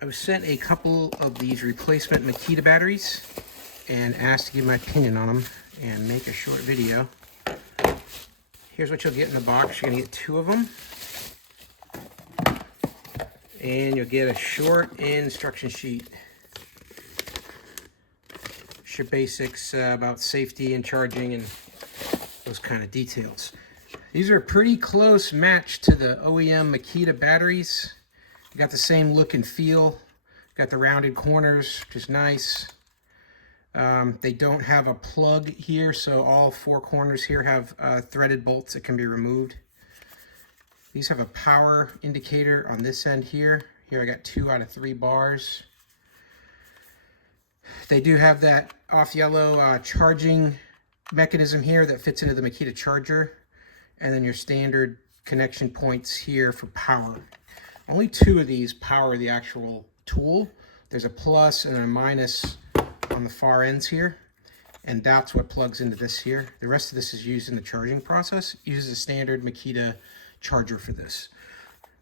I was sent a couple of these replacement Makita batteries and asked to give my opinion on them and make a short video. Here's what you'll get in the box. You're gonna get 2 of them. And you'll get a short instruction sheet. Your basics about safety and charging and those kind of details. These are a pretty close match to the OEM Makita batteries. You got the same look and feel. Got the rounded corners, which is nice. They don't have a plug here, so all 4 corners here have threaded bolts that can be removed. These have a power indicator on this end here. Here I got 2 out of 3 bars. They do have that off yellow charging mechanism here that fits into the Makita charger. And then your standard connection points here for power. Only 2 of these power the actual tool. There's a plus and a minus on the far ends here. And that's what plugs into this here. The rest of this is used in the charging process. It uses a standard Makita charger for this.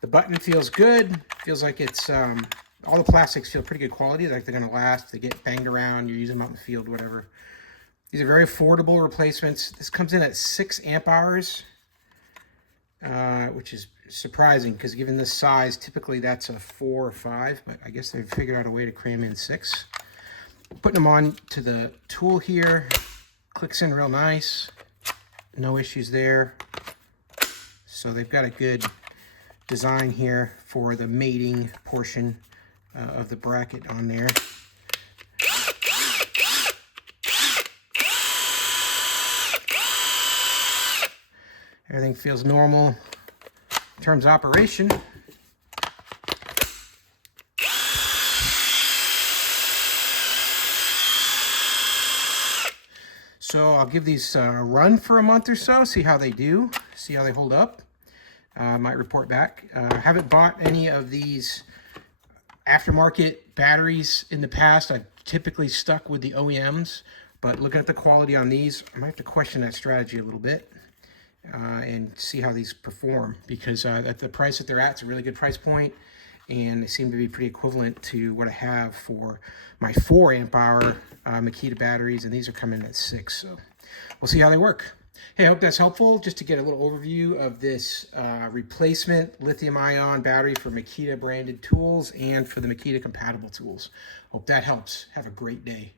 The button feels good. Feels like it's, all the plastics feel pretty good quality. Like they're gonna last. They get banged around. You use them out in the field, whatever. These are very affordable replacements. This comes in at 6 amp hours, which is surprising because given this size, typically that's a 4 or 5, but I guess they've figured out a way to cram in 6. Putting them on to the tool here, clicks in real nice. No issues there. So they've got a good design here for the mating portion of the bracket on there. Everything feels normal in terms of operation. So I'll give these a run for a month or so, see how they do, see how they hold up. Might report back. I haven't bought any of these aftermarket batteries in the past. I've typically stuck with the OEMs, but looking at the quality on these, I might have to question that strategy a little bit and see how these perform, because at the price that they're at, it's a really good price point, and they seem to be pretty equivalent to what I have for my 4 amp hour Makita batteries, and these are coming in at 6, so we'll see how they work. Hey, I hope that's helpful, just to get a little overview of this replacement lithium-ion battery for Makita branded tools and for the Makita compatible tools. Hope that helps. Have a great day.